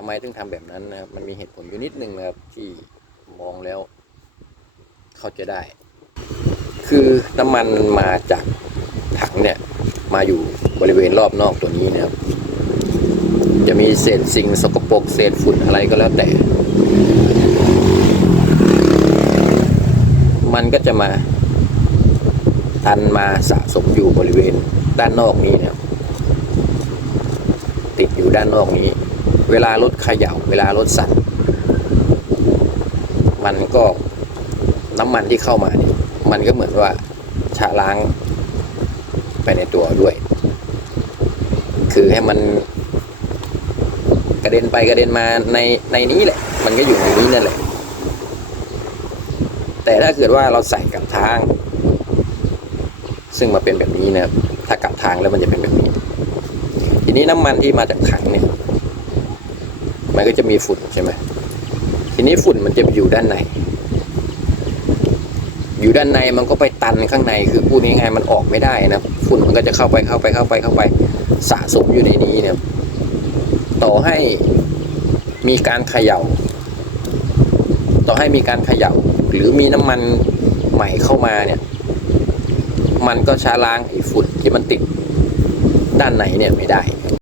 ำไมถึงทำแบบนั้นนะครับ มันมีเหตุผลอยู่นิดนึงนะครับ ที่มองแล้ว เข้าใจได้ คือน้ำมันมาจากถังเนี่ย มาอยู่บริเวณรอบนอกตัวนี้นะครับ จะมีเศษสิ่งสกปรกเศษฝุ่นอะไรก็แล้วแต่ มันก็จะมาทันมาสะสมอยู่บริเวณด้านนอกนี้นะครับ ติดอยู่ด้านนอกนี้ เวลารถเขย่า เวลารถสั่นมันก็น้ำมันที่เข้ามาเนี่ยมันก็เหมือนว่าชะล้างไปในตัวด้วย คือให้มันกระเด็นไปกระเด็นมาในในนี้แหละ มันก็อยู่ในนี้นั่นแหละ แต่ถ้าเกิดว่าเราใส่กับทาง ซึ่งมาเป็นแบบนี้นะครับถ้ากลับทางแล้วมันจะเป็นแบบนี้ ทีนี้น้ำมันที่มาจากถังเนี่ย มันก็จะมีฝุ่นใช่ไหมทีนี้ฝุ่นมันจะไปอยู่ด้านใน อยู่ด้านในมันก็ไปตันข้างในคือพูดง่ายๆมันออกไม่ได้นะฝุ่นมันก็จะเข้าไปเข้าไปเข้าไปเข้าไปสะสมอยู่ในนี้เนี่ยต่อให้มีการเขย่า ต่อให้มีการเขย่า หรือมีน้ำมันใหม่เข้ามาเนี่ย มันก็ช้าล้างไอ้ฝุ่นที่มันติดด้านในเนี่ยไม่ได้